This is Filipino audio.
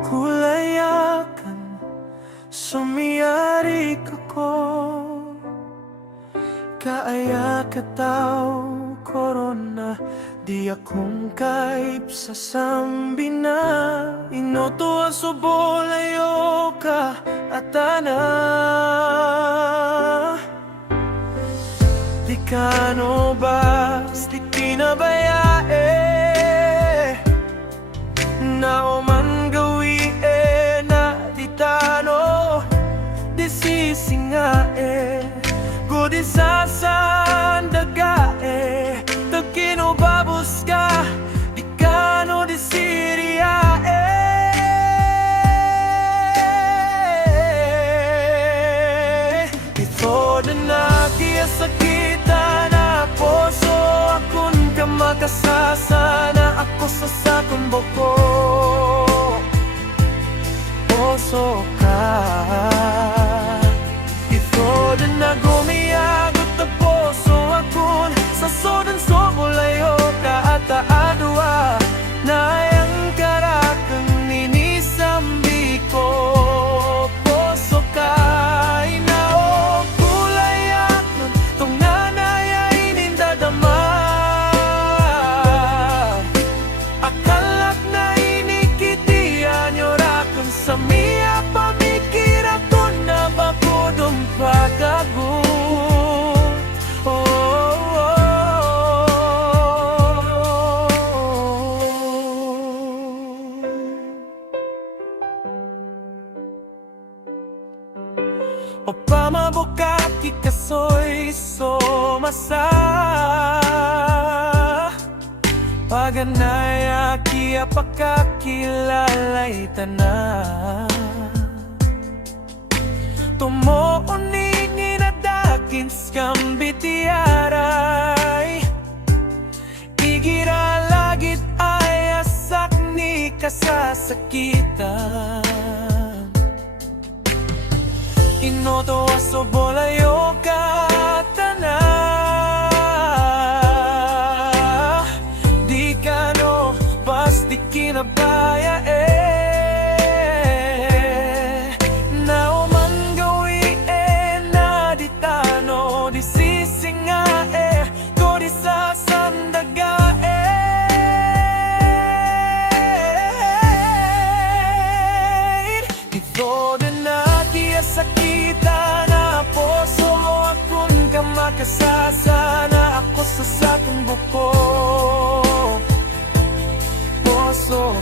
kulayakan, sumiyari kako. Kaaya kataw korona, di akong kaip sa sambina. Inoto asubolayo ka atana. Di kano bas, di kinabayae, na oman gawi na di tano, di sisingae, go di sasandagae, tagkino babus ka, di kano di siriae. Ito na nakiasakita na puso, akon ka makasasana, ako sa sakong boko. Puso ka, ito na nagumiyagot na puso, akon sa sodan sumulayo ka at aadwa, na ayang karakang ninisambi ko. Puso ka, inao kulayakan, tong nanayay nindadama. Akalak na inikitian yorakon sa miya, pamikira ko na bakudong pagagot. O pamabukaki kasoy somasa, paganaya ki apakakilalay tanan. Tumuuning inadakin skambitiaray, igira lagit ay asak ni kasasakitan. Inoto asobolayo ka tana, di kano bas di kinabaya na oman gawi na di tano, di sisinga ko di sasandaga ito din na sakita na puso, akon ka makasasana, ako sa sakong buko. Puso